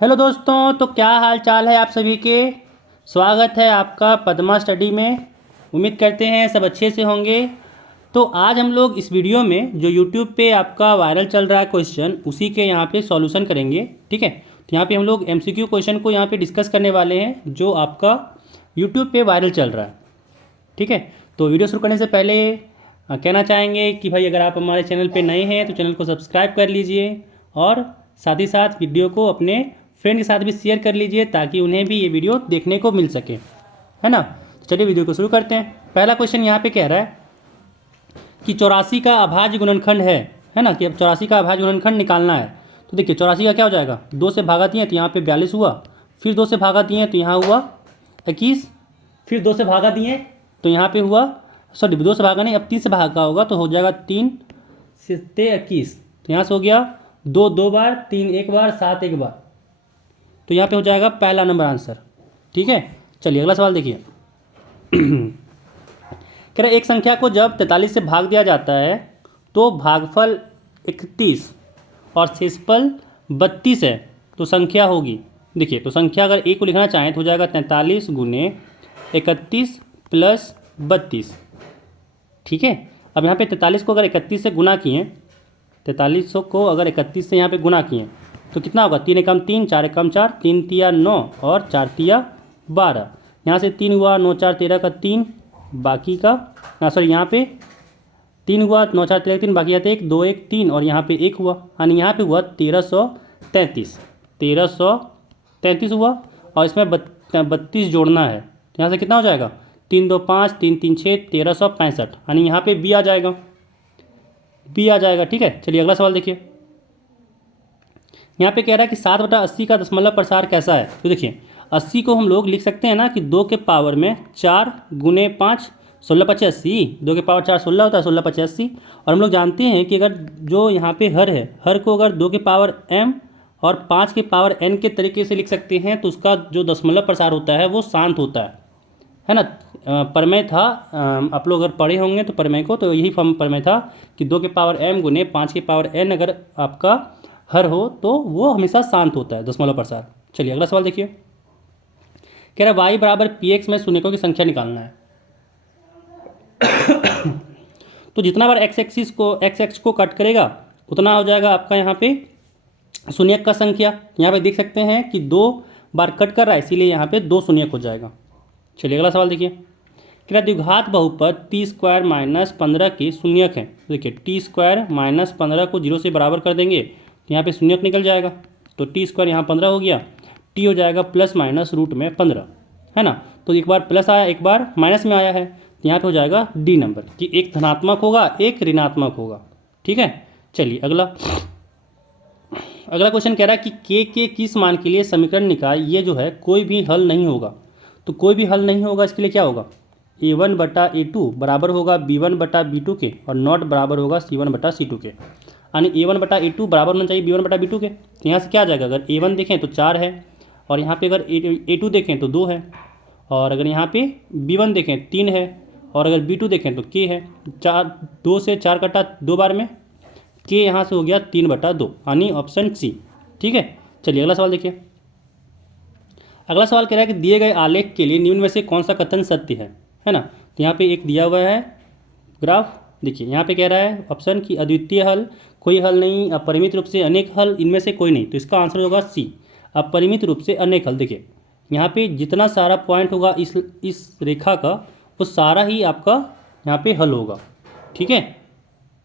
Hello दोस्तों, तो क्या हाल चाल है आप सभी के। स्वागत है आपका पद्मा स्टडी में। उम्मीद करते हैं सब अच्छे से होंगे। तो आज हम लोग इस वीडियो में जो यूट्यूब पे आपका वायरल चल रहा है क्वेश्चन, उसी के यहाँ पे सॉल्यूशन करेंगे। ठीक है, तो यहाँ पे हम लोग एमसीक्यू क्वेश्चन को यहाँ पे डिस्कस करने वाले हैं जो आपका यूट्यूब पे वायरल चल रहा है। ठीक है, तो वीडियो शुरू करने से पहले कहना चाहेंगे कि भाई अगर आप हमारे चैनल पे नए हैं तो चैनल को सब्सक्राइब कर लीजिए और साथ ही साथ वीडियो को अपने फ्रेंड के साथ भी शेयर कर लीजिए ताकि उन्हें भी ये वीडियो देखने को मिल सके, है ना। तो चलिए वीडियो को शुरू करते हैं। पहला क्वेश्चन यहाँ पे कह रहा है कि 84 का अभाज्य गुणनखंड है ना, कि अब 84 का अभाज्य गुणनखंड निकालना है। तो देखिए 84 का क्या हो जाएगा, 2 से भागा दिए तो यहाँ पे 42 हुआ, फिर 2 से भागा दिए तो यहाँ हुआ 21, फिर 2 से भागा दिए तो यहाँ पे हुआ, सॉरी 2 से भागा नहीं, अब 3 से भागा होगा तो हो जाएगा 3 से 21। तो यहाँ से हो गया 2 2 बार, 3 1 बार, 7 1 बार। तो यहाँ पे हो जाएगा पहला नंबर आंसर। ठीक है, चलिए अगला सवाल देखिए। कह रहा है एक संख्या को जब 43 से भाग दिया जाता है तो भागफल 31 और शेषफल 32 है तो संख्या होगी। देखिए तो संख्या अगर ए को लिखना चाहें तो हो जाएगा 43 गुने 31 प्लस 32। ठीक है, अब यहाँ पे 43 को अगर 31 से गुना किए, 43 को अगर 31 से यहाँ पे गुना किए तो कितना होगा, 3 एकम 3, 4 एकम 4, 3 तिया 9 और 4 तिया 12। यहाँ से 3 हुआ, 9 4 13 का 3, बाकी का सॉरी यहाँ पे 3 हुआ, 9 4 13 3, बाकी यहाँ 1 2 1 3 और यहाँ पे 1 हुआ, यानी यहाँ पे हुआ 1333 हुआ। और इसमें 32 जोड़ना है तो यहाँ से कितना हो जाएगा, 3 2 5, 3 3 6, 1365, यानी यहाँ पे बी आ जाएगा, बी आ जाएगा। ठीक है, चलिए अगला सवाल देखिए। यहाँ पे कह रहा है कि 7/80 का दशमलव प्रसार कैसा है। तो देखिए 80 को हम लोग लिख सकते हैं ना कि 2 के पावर में 4 गुने 5, 16 5 80, 2 के पावर 4 16 होता है, 16 5 80। और हम लोग जानते हैं कि अगर जो यहाँ पे हर है, हर को अगर 2 के पावर m और 5 के पावर n के तरीके से लिख सकते हैं तो उसका जो दशमलव प्रसार होता है वो शांत होता है ना। प्रमेय था, आप लोग अगर पढ़े होंगे तो प्रमेय को, तो यही प्रमेय था कि 2 के पावर m गुने 5 के पावर n अगर आपका हर हो तो वो हमेशा शांत होता है दशमलव प्रसार। चलिए अगला सवाल देखिए। कह रहा है y बराबर px में शून्यकों की संख्या निकालना है। तो जितना बार x एक्स को कट करेगा उतना हो जाएगा आपका यहाँ पे शून्यक का संख्या। यहाँ पे देख सकते हैं कि 2 बार कट कर रहा है, इसीलिए यहाँ पे 2 शून्यक हो जाएगा। चलिए अगला सवाल देखिए। कह रहा है द्विघात बहुपद टी स्क्वायर माइनस 15 के शून्यक है। देखिए टी स्क्वायर माइनस 15 को 0 से बराबर कर देंगे तो यहाँ पे शून्यक निकल जाएगा, तो टी स्क्वायर यहाँ 15 हो गया, टी हो जाएगा प्लस माइनस रूट में 15, है ना। तो एक बार प्लस आया, एक बार माइनस में आया है, तो यहाँ पे हो जाएगा डी नंबर कि एक धनात्मक होगा एक ऋणात्मक होगा। ठीक है, चलिए अगला क्वेश्चन कह रहा है कि के किस मान के लिए समीकरण निकाय ये जो है कोई भी हल नहीं होगा। तो कोई भी हल नहीं होगा, इसके लिए क्या होगा, a1/a2 बराबर होगा b1/b2 के और नॉट बराबर होगा c1/c2 के, यानी a1/a2 बराबर होना चाहिए b1/b2 के। तो यहाँ से क्या आ जाएगा, अगर a1 देखें तो 4 है और यहाँ पे अगर a2 देखें तो 2 है, और अगर यहाँ पे b1 देखें 3 है और अगर b2 देखें तो k है। 2 से 4 कटा 2 बार में, k यहाँ से हो गया 3/2, यानी ऑप्शन सी। ठीक है, चलिए अगला सवाल देखिए। अगला सवाल कह रहा है कि दिए गए आलेख के लिए निम्न में से कौन सा कथन सत्य है ना। तो यहाँ पे एक दिया हुआ है ग्राफ, देखिए यहाँ पे कह रहा है ऑप्शन की अद्वितीय हल, कोई हल नहीं, अपरिमित रूप से अनेक हल, इनमें से कोई नहीं। तो इसका आंसर होगा सी, अपरिमित रूप से अनेक हल। देखिए यहाँ पे जितना सारा पॉइंट होगा इस रेखा का वो सारा ही आपका यहाँ पे हल होगा। ठीक है,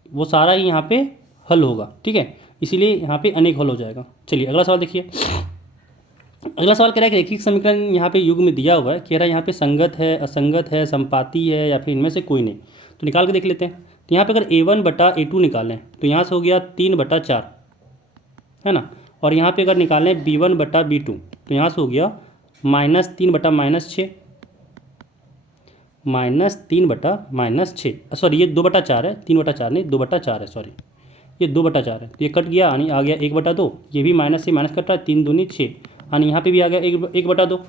वो सारा ही यहाँ पे हल होगा। ठीक है, इसीलिए यहाँ पे अनेक हल हो जाएगा। चलिए अगला सवाल देखिए। अगला सवाल कह रहा है कि रैखिक समीकरण यहाँ पे युग में दिया हुआ है, कह रहा है यहाँ पे संगत है, असंगत है, संपाती है या फिर इनमें से कोई नहीं। तो निकाल के देख लेते हैं। तो यहाँ पे अगर a1/a2 निकालें तो यहाँ से हो गया 3/4, है ना। और यहाँ पे अगर निकालें b1/b2 तो यहाँ से हो गया -3/-6, -3/-6, सॉरी ये 2/4 है, 3/4 नहीं 2/4 है, सॉरी ये 2/4 है, तो ये कट गया, यानी आ गया 1/2। ये भी माइनस से माइनस कट रहा है, 3 दूनी 6, यानी यहाँ पे भी आ गया 1/2।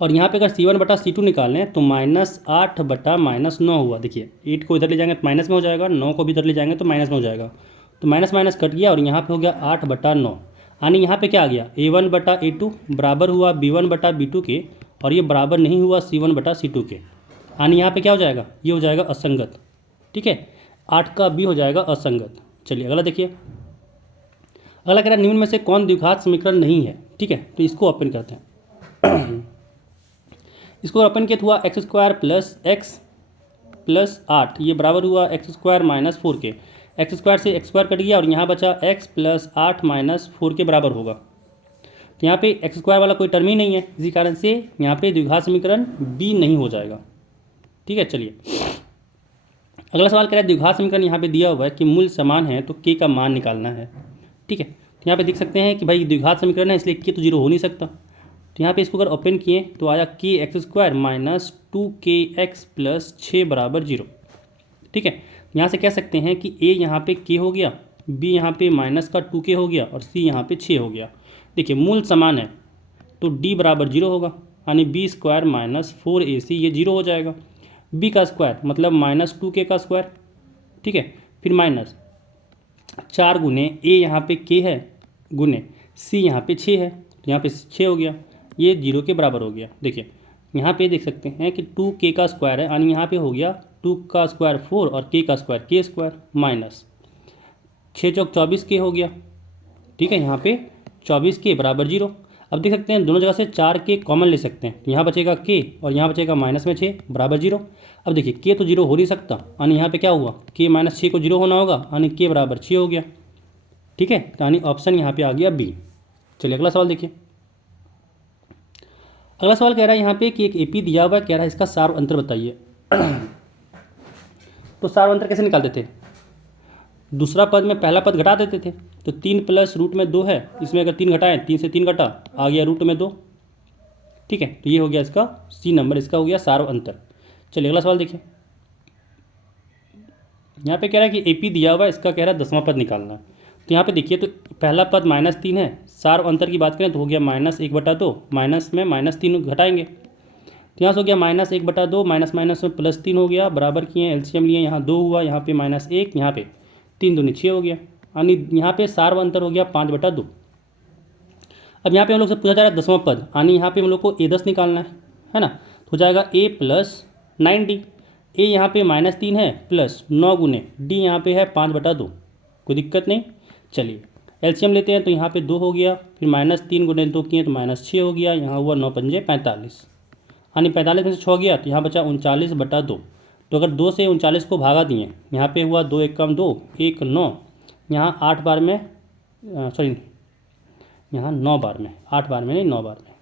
और यहाँ पे अगर c1/c2 निकालें तो -8/-9 हुआ। देखिए 8 को इधर ले जाएंगे तो माइनस में हो जाएगा, 9 को भी इधर ले जाएंगे तो माइनस में हो जाएगा, तो माइनस माइनस कट गया और यहाँ पे हो गया 8/9, यानी यहाँ पे क्या आ गया, A1 बटा A2 बराबर हुआ B1 बटा B2 के, और ये बराबर नहीं हुआ C1 बटा C2 के। यानी यहाँ पे क्या हो जाएगा, ये हो जाएगा असंगत। ठीक है, 8 का B हो जाएगा असंगत। चलिए अगला देखिए। अगला कह रहा है निम्न में से कौन द्विघात समीकरण नहीं है। ठीक है, तो इसको ओपन करते हैं। इसको ओपन किया हुआ x square plus x plus 8 ये बराबर हुआ एक्स स्क्वायर माइनस 4 के। एक्स स्क्वायर से एक्स स्क्वायर कट गया और यहाँ बचा एक्स प्लस 8 माइनस 4 के बराबर होगा। तो यहाँ पे एक्स स्क्वायर वाला कोई टर्म ही नहीं है, इसी कारण से यहाँ पे द्विघात समीकरण बी नहीं हो जाएगा। ठीक है, चलिए अगला सवाल कह रहा है द्विघात समीकरण यहाँ पे दिया हुआ है कि मूल समान है तो के का मान निकालना है। ठीक है, तो यहाँ पे देख सकते हैं कि भाई द्विघात समीकरण है इसलिए के तो जीरो हो नहीं सकता। तो यहाँ पे इसको अगर ओपन किए तो आया के x square minus 2kx plus 6 बराबर 0। ठीक है, यहाँ से कह सकते हैं कि ए यहाँ पे के हो गया, बी यहाँ पे माइनस का 2k हो गया और सी यहाँ पे 6 हो गया। देखिए मूल समान है तो डी बराबर 0 होगा, यानी बी स्क्वायर माइनस 4ac ये 0 हो जाएगा। बी का स्क्वायर मतलब माइनस 2k का स्क्वायर। ठीक है, फिर माइनस 4 गुने ए यहाँ पे के है गुने सी यहाँ पे 6 है, तो यहाँ पे 6 हो गया, ये 0 के बराबर हो गया। देखिए यहाँ पे देख सकते हैं कि 2k का स्क्वायर है, यानी यहाँ पे हो गया 2 का स्क्वायर 4 और k का स्क्वायर k स्क्वायर माइनस 6 चौक 24k हो गया। ठीक है, यहाँ पे 24k बराबर 0। अब देख सकते हैं दोनों जगह से 4k कॉमन ले सकते हैं, तो यहाँ बचेगा k और यहाँ बचेगा माइनस में 6 बराबर 0। अब देखिए k तो 0 हो नहीं सकता, यानी यहाँ पे क्या हुआ k माइनस 6 को 0 होना होगा, यानी k बराबर 6 हो गया। ठीक है, यानी ऑप्शन यहाँ पे आ गया बी। चलिए अगला सवाल देखिए। अगला सवाल कह रहा है यहाँ पे कि एक एपी दिया हुआ है, कह रहा है इसका सार्व अंतर बताइए। तो सार्व अंतर कैसे निकालते थे, दूसरा पद में पहला पद घटा देते थे, तो 3 प्लस रूट में 2 है, इसमें अगर 3 घटाएं 3 से 3 घटा आ गया रूट में 2। ठीक है, तो ये हो गया इसका सी नंबर, इसका हो गया सार्व अंतर। चलिए अगला सवाल देखिए। यहाँ पे कह रहा है कि एपी दिया हुआ है, इसका कह रहा है 10वां पद निकालना है। तो यहाँ पे देखिए तो पहला पद -3 है, सार्व अंतर की बात करें तो हो गया -1/2, माइनस में -3 घटाएंगे तो यहाँ से हो गया -1/2, माइनस माइनस में +3 हो गया, बराबर किए एलसीएम लिए, यहाँ 2 हुआ, यहाँ पे -1, यहाँ पे 3 दूनी 6 हो गया, यानी यहाँ पे सार्व अंतर हो गया 5/2। अब यहाँ पे हम लोग से पूछा जा रहा है 10वां पद, यानी यहाँ पे हम लोग को a10 निकालना है ना, तो हो जाएगा a प्लस 9d। ए यहाँ पे -3 है प्लस 9 गुने डी यहाँ पे है 5/2, कोई दिक्कत नहीं। चलिए एलसीएम लेते हैं तो यहाँ पे 2 हो गया, फिर -3 गुने 2 किए तो -6 हो गया, यहाँ हुआ 9 पंजे 45, यानी 45 में से 6 गया तो यहाँ बचा 39/2। तो अगर 2 से 39 को भागा दिए, यहाँ पे हुआ 2 1 कम 2 1 9, यहाँ 8 बार में सॉरी यहाँ 9 बार में, 8 बार में नहीं 9 बार में,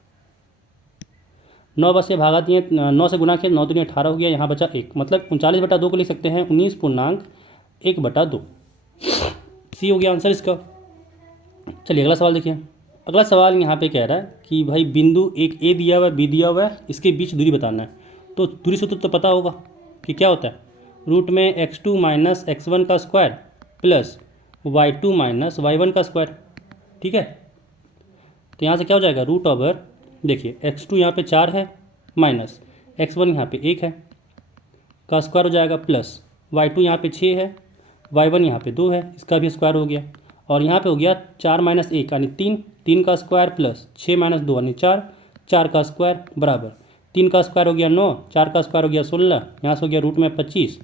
9 बार से भागा दिए, 9 से गुना किया 9 दूनी 18 हो गया, यहाँ बचा 1, मतलब 39/2 को लिख सकते हैं 19.1/2। सी हो गया आंसर इसका। चलिए अगला सवाल देखिए। अगला सवाल यहाँ पे कह रहा है कि भाई बिंदु एक ए दिया हुआ है, बी दिया हुआ है, इसके बीच दूरी बताना है। तो दूरी सूत्र तो पता होगा कि क्या होता है, रूट में x2 माइनस x1 का square plus y2 minus y1 का स्क्वायर। ठीक है, तो यहाँ से क्या हो जाएगा, रूट ओवर, देखिए x2 यहाँ पे 4 है माइनस x1 यहाँ पे 1 है का स्क्वायर हो जाएगा, प्लस y2 यहाँ पे 6 है, y1 यहाँ पे 2 है, इसका भी स्क्वायर हो गया, और यहाँ पे हो गया 4 माइनस 1 यानी 3, 3 का स्क्वायर प्लस 6 माइनस 2 यानी 4, 4 का स्क्वायर बराबर 3 का स्क्वायर हो गया 9, 4 का स्क्वायर हो गया 16, यहाँ से हो गया रूट में 25,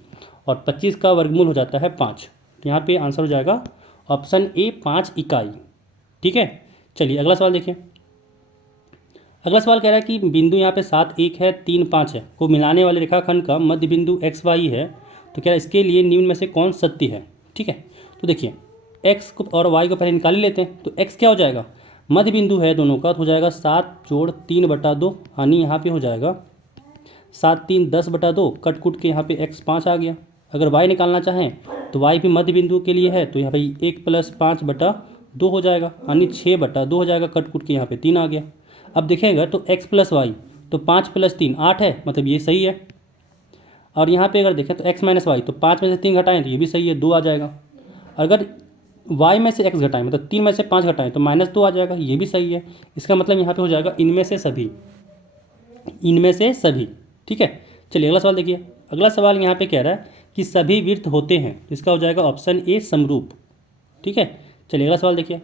और 25 का वर्गमूल हो जाता है 5। तो यहाँ पे आंसर हो जाएगा ऑप्शन ए 5 इकाई। ठीक है, चलिए अगला सवाल देखिए। अगला सवाल कह रहा है कि बिंदु यहाँ पे 7 1 है 3 5 है को मिलाने वाले रेखाखंड का मध्य बिंदु एक्स वाई है, तो क्या इसके लिए निम्न में से कौन सत्य है। ठीक है, तो देखिए x को और y को पहले निकाल लेते हैं, तो x क्या हो जाएगा, मध्य बिंदु है दोनों का, तो हो जाएगा 7 जोड़ 3/2, यानी यहाँ पे हो जाएगा 7 3 10/2, कट कुट के यहाँ पे x 5 आ गया। अगर y निकालना चाहें तो y भी मध्य बिंदु के लिए है, तो यहाँ पे 1 + 5/2 हो जाएगा, यानी 6/2 हो जाएगा, कट कुट के यहाँ पे 3 आ गया। अब देखेंगे तो x + y, तो 5 + 3 8 है, मतलब ये सही है। और यहाँ पे अगर देखें तो x - y, तो 5 में से 3 घटाएं तो ये भी सही है, 2 आ जाएगा। अगर y में से x घटाएं, मतलब 3 में से 5 घटाएं तो -2 आ जाएगा, ये भी सही है। इसका मतलब यहाँ पे हो जाएगा इनमें से सभी, इनमें से सभी। ठीक है, चलिए अगला सवाल देखिए। अगला सवाल यहाँ पे कह रहा है कि सभी वृत्त होते हैं, इसका हो जाएगा ऑप्शन ए समरूप। ठीक है, चलिए अगला सवाल देखिए।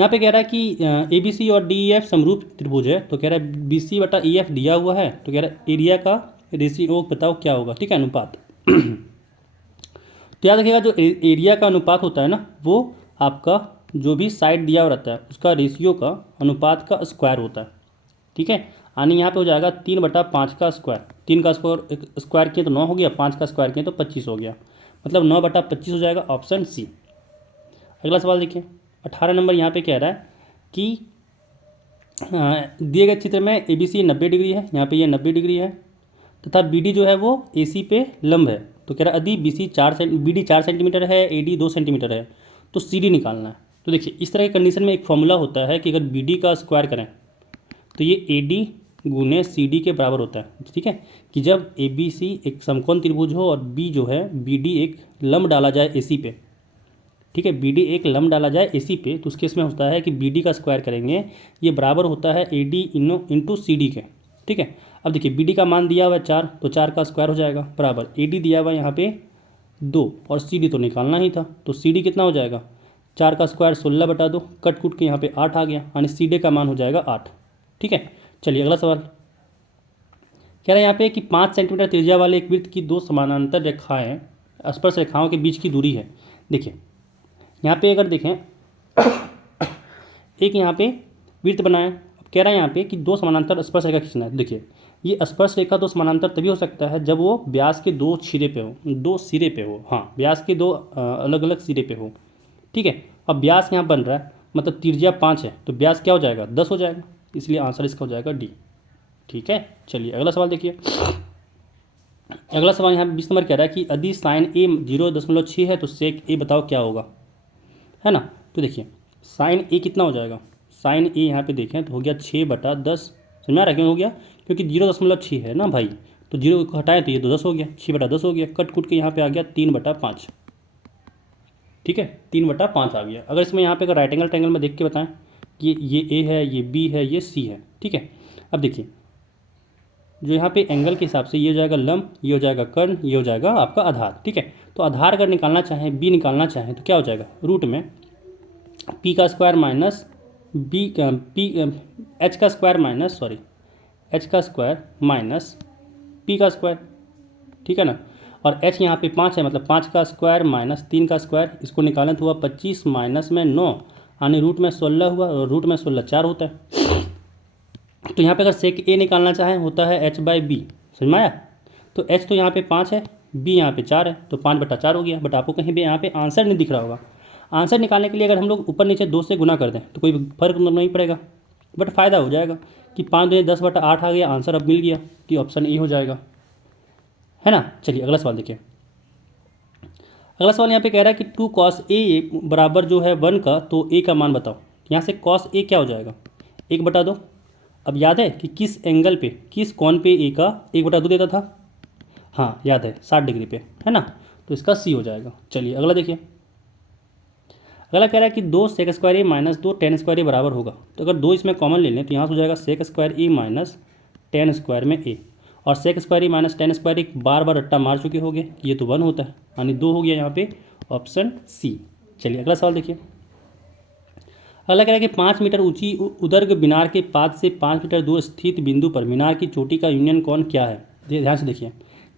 यहाँ पे कह रहा है कि ए बी सी और डी ई एफ समरूप त्रिभुज है, तो कह रहा है बी सी बटा ई एफ दिया हुआ है, तो कह रहा है एरिया का रेशियो बताओ क्या होगा, ठीक है, अनुपात। तो याद रखिएगा जो एरिया का अनुपात होता है ना, वो आपका जो भी साइड दिया हुआ रहता है उसका रेशियो का अनुपात का स्क्वायर होता है, ठीक है। यानी यहाँ पे हो जाएगा 3/5 का स्क्वायर, 3 का स्क्वायर किए तो 9 हो गया, 5 का स्क्वायर किए तो 25 हो गया, मतलब 9/25 हो जाएगा, ऑप्शन सी। अगला सवाल देखिए 18 नंबर। यहाँ पे कह रहा है कि दिए गए चित्र में ए बी सी 90 डिग्री है, यहाँ पे ये 90 डिग्री है, तथा बी डी जो है वो ए सी पे लंब है। तो कह रहा है यदि बी डी 4 सेंटीमीटर है, ए डी 2 सेंटीमीटर है, तो सी डी निकालना है। तो देखिए इस तरह की कंडीशन में एक फॉर्मूला होता है कि अगर बी डी का स्क्वायर करें तो ये ए डी गुने सी डी के बराबर होता है, ठीक है। कि जब ए बी सी एक समकोण त्रिभुज हो और बी जो है बी डी एक लंब डाला जाए ए सी पे, ठीक है, बी डी एक लंब डाला जाए ए सी पे, तो उसके इसमें होता है कि बी डी का स्क्वायर करेंगे, ये बराबर होता है A D into C D के, ठीक है। अब देखिए बी डी का मान दिया हुआ है 4, तो 4 का स्क्वायर हो जाएगा, बराबर ए डी दिया हुआ है यहाँ पे 2, और सी डी तो निकालना ही था, तो सी डी कितना हो जाएगा, 4 का स्क्वायर 16/2, कट कुट के यहाँ पे 8 आ गया, यानी सी डी का मान हो जाएगा 8, ठीक है। चलिए अगला सवाल कह रहा है यहाँ पे कि 5 सेंटीमीटर त्रिज्या वाले एक वृत्त की 2 समानांतर रेखाएं स्पर्श रेखाओं के बीच की दूरी है। देखिए यहाँ पे अगर देखें एक यहाँ पे वृत्त बनाया, अब कह रहा है यहाँ पे कि 2 समानांतर स्पर्श रेखा खींचना है। देखिए ये स्पर्श रेखा 2 समानांतर तभी हो सकता है जब वो व्यास के 2 सिरे पे हो, 2 सिरे पे हो, हाँ व्यास के 2 अलग अलग सिरे पे हो, ठीक है। अब व्यास यहाँ बन रहा है, मतलब त्रिज्या 5 है, तो व्यास क्या हो जाएगा 10 हो जाएगा, इसलिए आंसर इसका हो जाएगा डी, ठीक है। चलिए अगला सवाल देखिए। अगला सवाल यहाँ 20 नंबर कह रहा है कि यदि साइन ए 0.6 है तो सेक ए बताओ क्या होगा, है ना। तो देखिए साइन ए कितना हो जाएगा, साइन ए यहाँ पे देखें तो हो गया 6/10, समझ में आ रहा है क्यों हो गया, क्योंकि 0.6 है ना भाई, तो 0 को हटाएं तो ये तो 10 हो गया, 6/10 हो गया, कट कुट के यहाँ पे आ गया 3/5, ठीक है, 3/5 आ गया। अगर इसमें यहाँ पे अगर राइट एंगल ट्रायंगल में देख के बताएं, ये ए है, ये बी है, ये सी है, ठीक है। अब देखिए जो यहाँ पे एंगल के हिसाब से ये हो जाएगा लंब, ये हो जाएगा कर्ण, ये हो जाएगा आपका आधार, ठीक है। तो आधार अगर निकालना चाहें, बी निकालना चाहें तो क्या हो जाएगा, रूट में पी का square minus B P H का स्क्वायर माइनस एच का स्क्वायर माइनस पी का स्क्वायर, ठीक है ना। और एच यहाँ पे 5 है, मतलब 5 का स्क्वायर माइनस 3 का स्क्वायर, इसको निकालें तो हुआ 25 माइनस में 9, यानी रूट में 16 हुआ, और रूट में 16 4 होता है। तो यहाँ पे अगर सेक ए निकालना चाहें होता है h/b, समझ में आया। तो h तो यहाँ पे 5 है, b यहाँ पे 4 है, तो 5/4 हो गया। बट आपको कहीं भी यहाँ पे आंसर नहीं दिख रहा होगा। आंसर निकालने के लिए अगर हम लोग ऊपर नीचे 2 से गुना कर दें तो कोई फर्क नहीं पड़ेगा, बट फ़ायदा हो जाएगा कि 5 दूनी 10/8 आ गया, आंसर अब मिल गया कि ऑप्शन ए हो जाएगा, है ना। चलिए अगला सवाल देखिए। अगला सवाल यहाँ पे कह रहा है कि 2 cos a बराबर जो है 1 का, तो a का मान बताओ। यहाँ से cos a क्या हो जाएगा, 1/2। अब याद है कि किस एंगल पे, किस कोण पे ए का 1/2 देता था, हाँ याद है 60 डिग्री पे, है ना। तो इसका सी हो जाएगा। चलिए अगला देखिए। अगला कह रहा है कि 2 sec स्क्वायर ए माइनस 2 tan स्क्वायर ए बराबर होगा। तो अगर 2 इसमें कॉमन ले लें तो यहाँ से हो जाएगा sec स्क्वायर ए माइनस tan स्क्वायर में ए, और sec स्क्वायर ए माइनस tan स्क्वायर ए बार बार रट्टा मार चुके होंगे, ये तो 1 होता है, यानी 2 हो गया यहाँ पे, ऑप्शन सी। चलिए अगला सवाल देखिए। अगला कह रहा है कि 5 मीटर ऊंची उदर्ग मीनार के पाद से 5 मीटर दूर स्थित बिंदु पर मीनार की चोटी का यूनियन कोण क्या है। ध्यान से देखिए,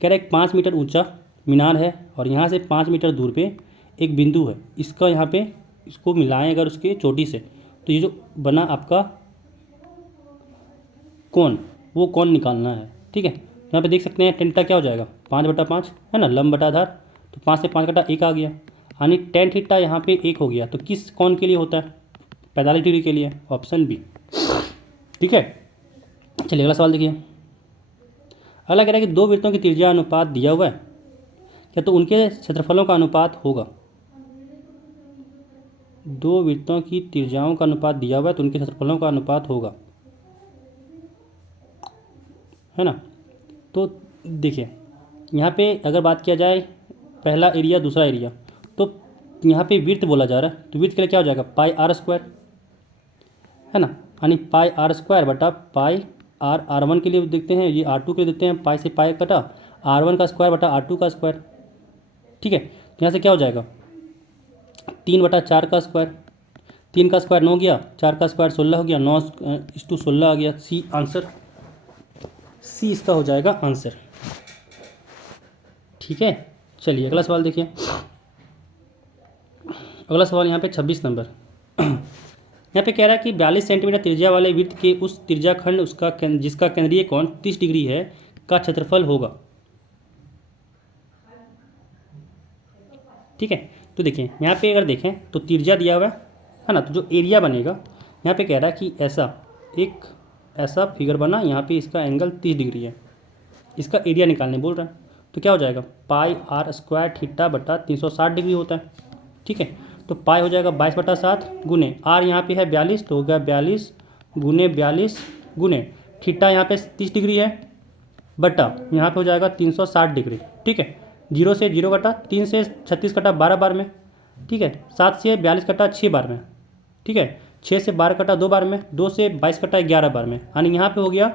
कह रहा है 5 मीटर ऊंचा मीनार है और यहाँ से 5 मीटर दूर पे एक बिंदु है, इसका यहाँ पे इसको मिलाएं अगर उसके चोटी से, तो ये जो बना आपका कोण, वो कोण निकालना है, ठीक है। यहाँ पे देख सकते हैं टेंटा क्या हो जाएगा 5/5, है ना, लंब बटा आधार, तो 5 से 5 घटा 1 आ गया, यानी tan थीटा यहाँ पे 1 हो गया। तो किस कोण के लिए होता है, 45 डिग्री के लिए, ऑप्शन बी, ठीक है। चलिए अगला सवाल देखिए। अगला कह रहा है कि 2 वृत्तों की त्रिज्या अनुपात दिया हुआ है, क्या तो उनके क्षेत्रफलों का अनुपात होगा। 2 वृत्तों की त्रिज्याओं का अनुपात दिया हुआ है तो उनके क्षेत्रफलों का अनुपात होगा, है ना। तो देखिए यहाँ पे अगर बात किया जाए पहला एरिया दूसरा एरिया, तो यहाँ पे वृत्त बोला जा रहा है, तो वृत्त के लिए क्या हो जाएगा पाई आर स्क्वायर, है ना, यानी पाई आर स्क्वायर बटा पाई आर, R1 के लिए देखते हैं, ये R2 के लिए देखते हैं, पाई से पाई कटा R1 का स्क्वायर बटा R2 का स्क्वायर, ठीक है। तो यहाँ से क्या हो जाएगा 3/4 का स्क्वायर, 3 का स्क्वायर 9 हो गया, 4 का स्क्वायर 16 हो गया, 9:16 आ गया। सी आंसर, सी इसका हो जाएगा आंसर। ठीक है, चलिए अगला सवाल देखिए। अगला सवाल यहाँ पे 26 नंबर। यहाँ पे कह रहा है कि 42 सेंटीमीटर त्रिज्या वाले वृत्त के उस त्रिज्याखंड उसका जिसका केंद्रीय कोण 30 डिग्री है का क्षेत्रफल होगा। ठीक है, तो देखिए यहाँ पे अगर देखें तो त्रिज्या दिया हुआ है ना, तो जो एरिया बनेगा यहाँ पे कह रहा है कि ऐसा फिगर बना, यहाँ पे इसका एंगल 30 डिग्री है, इसका एरिया निकालने बोल रहा है। तो क्या हो जाएगा, पाई आर स्क्वायर थीटा बटा 360 डिग्री होता है। ठीक है, तो पाई हो जाएगा 22/7 गुने आर यहाँ पे है 42, तो हो गया 42 गुने 42 गुने थीटा यहाँ पे 30 डिग्री है बटा यहाँ पे हो जाएगा 360 डिग्री। ठीक है, 0 से 0 कटा, 3 से 36 कटा 12 बार में। ठीक है, 7 से 42 कटा 6 बार में। ठीक है, 6 से 12 कटा 2 बार में, 2 से 22 कटा 11 बार में, यानी यहाँ पे हो गया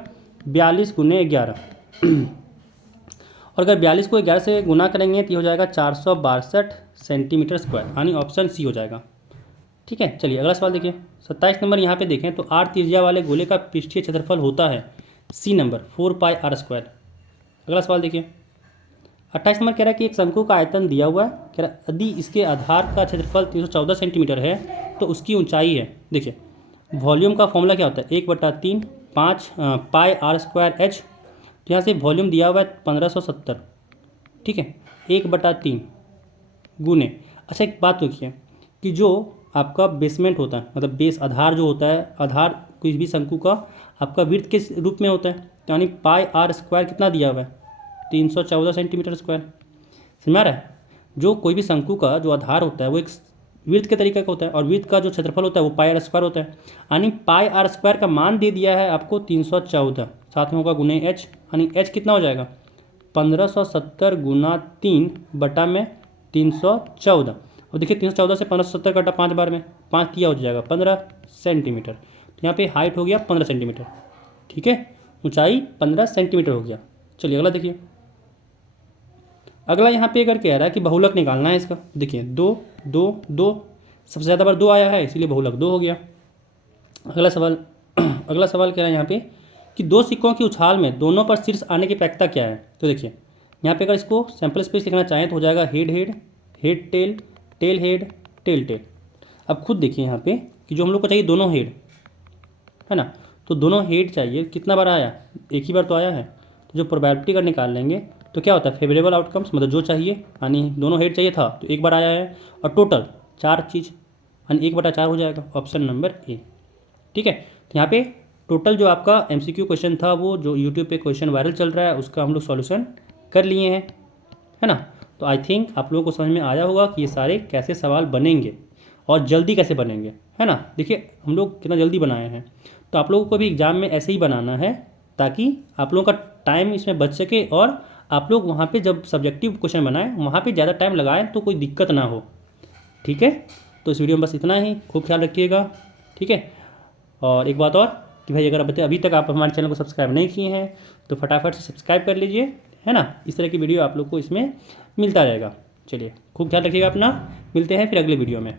42 गुने 11। और अगर 42 को 11 से गुना करेंगे तो हो जाएगा 462 सेंटीमीटर स्क्वायर, यानी ऑप्शन सी हो जाएगा। ठीक है, चलिए अगला सवाल देखिए। 27 नंबर यहाँ पे देखें तो आर त्रिज्या वाले गोले का पृष्ठीय क्षेत्रफल होता है C number 4 pi r square. अगला सवाल देखिए। 28 नंबर कह रहा है कि एक शंकु का आयतन दिया हुआ है, कह रहा है यदि इसके आधार का क्षेत्रफल 314 सेंटीमीटर है तो उसकी ऊंचाई है। देखिए वॉल्यूम का फॉर्मूला क्या होता है, 1/3 5 पाई आर स्क्वायर एच। तो यहाँ से वॉल्यूम दिया हुआ है 1570। ठीक है, 1/3 गुने, अच्छा एक बात देखिए कि जो आपका बेसमेंट होता है, मतलब बेस आधार जो होता है, आधार किसी भी शंकु का आपका वृत्त के रूप में होता है, तो यानी पाई आर स्क्वायर कितना दिया हुआ है 314 सेंटीमीटर स्क्वायर। समझ में आ रहा है, जो कोई भी शंकु का जो आधार होता है वो एक वृत्त के तरीके का होता है, और वृत्त का जो क्षेत्रफल होता है वो पाई आर स्क्वायर होता है, यानी पाई आर स्क्वायर का मान दे दिया है आपको 314, साथ में होगा गुने एच, यानी एच कितना हो जाएगा 1570 गुना 3 बटा में 314। और देखिए 314 से 1570 कटा 5 बार में, 5 किया हो जाएगा 15 सेंटीमीटर। तो यहाँ पे हाइट हो गया 15 सेंटीमीटर। ठीक है, ऊंचाई 15 सेंटीमीटर हो गया। चलिए अगला देखिए। अगला यहाँ पे अगर कह रहा है कि बहुलक निकालना है इसका। देखिए 2 2 2 सबसे ज़्यादा बार 2 आया है, इसीलिए बहुलक 2 हो गया। अगला सवाल अगला सवाल कह रहा है यहाँ पे कि दो सिक्कों की उछाल में दोनों पर शीर्ष आने की प्रायिकता क्या है। तो देखिए यहाँ पे अगर इसको सैंपल स्पेस लिखना चाहें तो हो जाएगा head head, head tail, tail head, tail tail. अब खुद देखिए यहाँ पे कि जो हम लोग को चाहिए दोनों हेड है ना, तो दोनों हेड चाहिए, कितना बार आया, एक ही बार तो आया है। तो जो प्रोबेबिलिटी का निकाल लेंगे तो क्या होता है फेवरेबल आउटकम्स, मतलब जो चाहिए, यानी दोनों हेड चाहिए था तो एक बार आया है, और टोटल 4 चीज़, यानी 1/4 हो जाएगा, ऑप्शन नंबर ए। ठीक है, तो यहाँ पे टोटल जो आपका MCQ क्वेश्चन था वो जो यूट्यूब पे क्वेश्चन वायरल चल रहा है उसका हम लोग सॉल्यूशन कर लिए हैं, है ना। तो आई थिंक आप लोगों को समझ में आया होगा कि ये सारे कैसे सवाल बनेंगे और जल्दी कैसे बनेंगे, है ना। देखिए हम लोग कितना जल्दी बनाए हैं, तो आप लोगों को भी एग्ज़ाम में ऐसे ही बनाना है ताकि आप लोगों का टाइम इसमें बच सके, और आप लोग वहाँ पे जब सब्जेक्टिव क्वेश्चन बनाएं वहाँ पे ज़्यादा टाइम लगाएं तो कोई दिक्कत ना हो। ठीक है, तो इस वीडियो में बस इतना ही, खूब ख्याल रखिएगा। ठीक है, और एक बात और कि भाई अगर अभी तक आप हमारे चैनल को सब्सक्राइब नहीं किए हैं तो फटाफट से सब्सक्राइब कर लीजिए, है ना। इस तरह की वीडियो आप लोग को इसमें मिलता रहेगा। चलिए खूब ख्याल रखिएगा अपना, मिलते हैं फिर अगले वीडियो में।